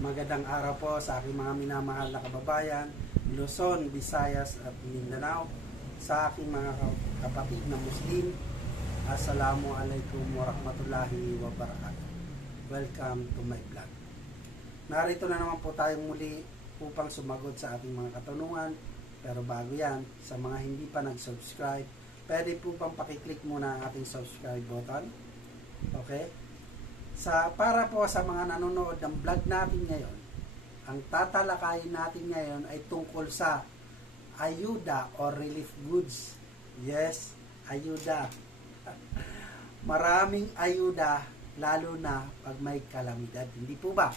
Magandang araw po sa aking mga minamahal na kababayan, Luzon, Visayas at Mindanao, sa aking mga kapatid na Muslim. Assalamualaikum warahmatullahi wabarakatuh. Welcome to my vlog. Narito na naman po tayong muli upang sumagot sa ating mga katanungan. Pero bago yan, sa mga hindi pa nag-subscribe, pwede po bang pakiclick muna ang ating subscribe button? Okay? Para po sa mga nanonood ng vlog natin ngayon, ang tatalakayin natin ngayon ay tungkol sa ayuda or relief goods. Yes, ayuda. Maraming ayuda, lalo na pag may kalamidad. Hindi po ba?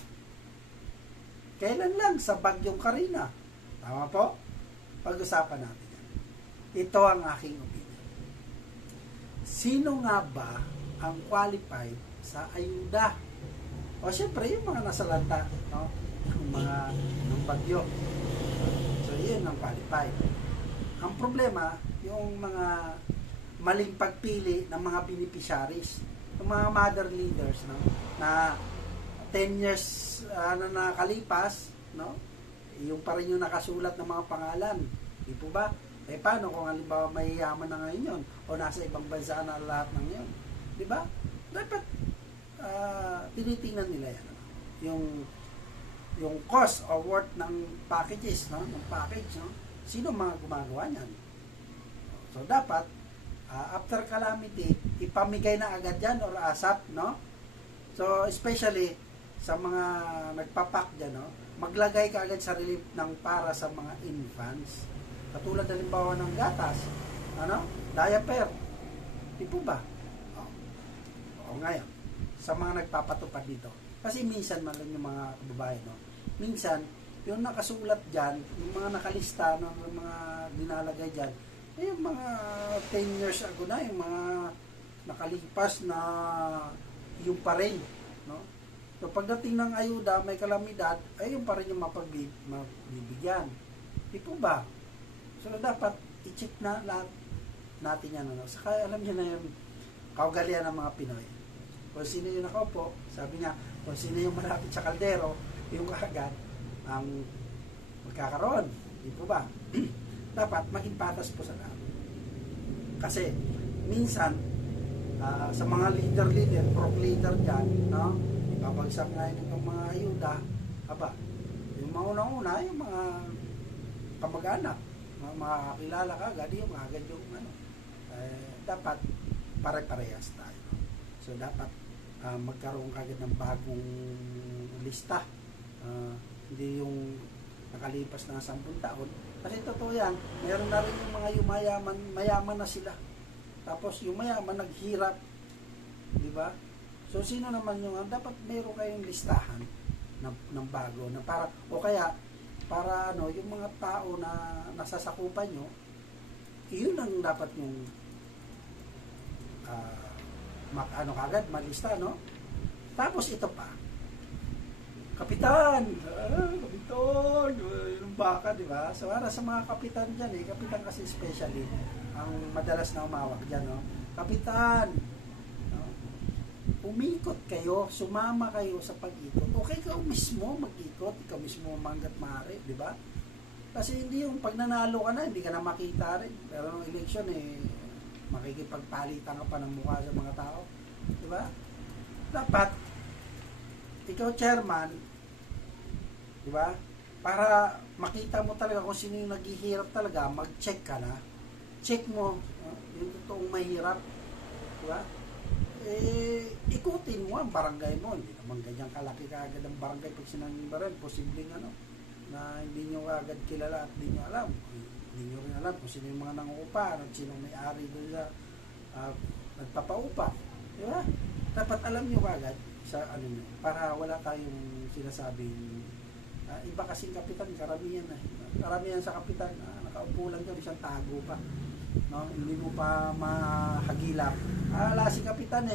Kailan lang sa Bagyong Karina? Tama po? Pag-usapan natin yan. Ito ang aking opinion. Sino nga ba ang qualified sa ayuda? O syempre, yung mga nasalanta, no? Yung mga ng bagyo. So, yun ang qualified. Ang problema, yung mga maling pagpili ng mga beneficiaries, yung mga mother leaders, no? Na 10 years na nakalipas, no? Yung pa rin yung nakasulat ng mga pangalan. Di po ba? Paano kung halimbawa may yaman na ngayon yun o nasa ibang bansa na lahat ng yun? Di ba? Dapat tinitingnan nila yan. Yung cost or worth ng packages, no? Ng package, no? Sino mga gumagawa niyan? So, dapat, after calamity, ipamigay na agad yan or ASAP, no? So, especially sa mga nagpapak dyan, no? Maglagay ka agad sa relief ng para sa mga infants. Katulad halimbawa ng gatas, ano? Diaper. Di po ba? O ngayon, sa mga nagpapatupad dito. Kasi minsan man lang yung mga kababayan, no? Minsan, yung nakasulat dyan, yung mga nakalista, no? Yung mga dinalagay dyan, yung mga 10 years ago na, yung mga nakalipas na yung pa rin, no? So, pagdating ng ayuda, may kalamidad, ay yung pa rin yung mabibigyan. Di po ba? So, dapat i-check na lahat natin yan. Ano? Saka alam niyo na yung kaugalian ng mga Pinoy. Kung sino yung nakaupo, sabi niya, kung sino yung malapit sa kaldero, yung kaagad ang magkakaroon. Di po ba? Dapat maging patas po sa lahat. Kasi, minsan, sa mga leader, prop leader dyan, no? Ibabagsak nga yung mga ayuda, yung maunang-una, yung mga kamag-anak, mga kakilala ka agad, yung agad yung ano, dapat pare-parehas tayo. So, dapat magkaroon kagad ng bagong lista. Hindi yung nakalipas na 10 taon. Kasi totoo yan, meron na rin yung mga mayaman na sila. Tapos yung mayaman naghirap. Di ba? So, sino naman yung, dapat meron kayong listahan ng bago, na para, o kaya, para ano, yung mga tao na nasasakupan nyo, yun ang dapat yung kagad, malista, no? Tapos ito pa, kapitan, yung baka, di ba? So, para sa mga kapitan dyan, kapitan kasi especially, ang madalas na umawak dyan, no? Kapitan, no? Umikot kayo, sumama kayo sa pag-ikot. Okay, ikaw mismo mag-ikot, ikaw mismo manggat maaari, di ba? Kasi hindi yung pag nanalo ka na, hindi ka na makita rin. Pero nung election, makikipagpalitan ka pa ng mukha sa mga tao. Di ba? Dapat, ikaw chairman, di ba? Para makita mo talaga kung sino yung naghihirap talaga, mag-check ka na. Check mo, yung totoong mahirap. Di ba? Ikutin mo ang barangay mo. Hindi naman ganyan kalaki kaagad ang barangay pag sinanibaran. Posibleng na hindi nyo agad kilala at hindi nyo alam. Hindi nyo rin alam kung sino yung mga nanguupa, at sino may-ari doon sa nagpapaupa. Di ba? Dapat alam nyo agad sa ano nyo, para wala tayong sinasabing iba kasing kapitan, karamihan sa kapitan, nakaupo lang dyan, isang tago pa, no? Hindi mo pa mahagilap, si kapitan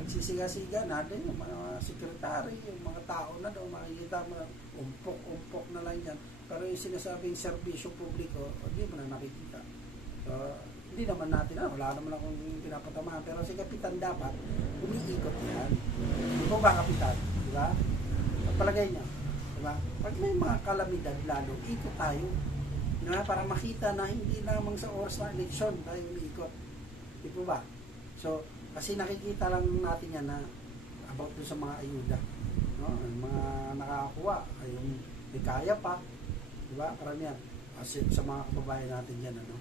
nagsisiga-siga na din yung mga sekretary, yung mga tao na daw, makikita mo umpok na lang yan, pero yung sinasabing serbisyo publiko, hindi mo na nakikita. So, hindi naman natin, wala naman akong pinapatamahan, pero si kapitan dapat umiikot yan. Di ba kapitan? Di ba? Palagay nyo, diba? Pag may mga kalamidad lalo, ikot tayo. Diba? Para makita na hindi lamang sa oras ng eleksyon tayo umiikot. Di po ba? So, kasi nakikita lang natin yan na about dun sa mga ayuda. No? Ang mga nakakakuha, ay yung may kaya pa. Diba? Karamihan. Kasi sa mga kababayan natin yan, ano?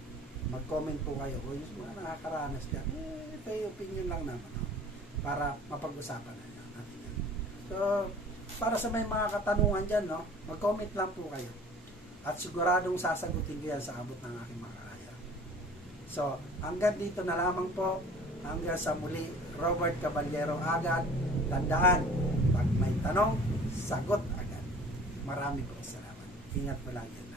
Mag-comment po kayo kung yung mga nakakaranas dyan. Ito yung opinion lang naman. No? Para mapag-usapan na natin yan. So, para sa may mga katanungan dyan, no? Mag-comment lang po kayo. At siguradong sasagutin ko yan sa abot ng aking makakaya. So, hanggang dito na lamang po. Hanggang sa muli, Robert Caballero agad. Tandaan, pag may tanong, sagot agad. Marami po salamat. Ingat po lang yan.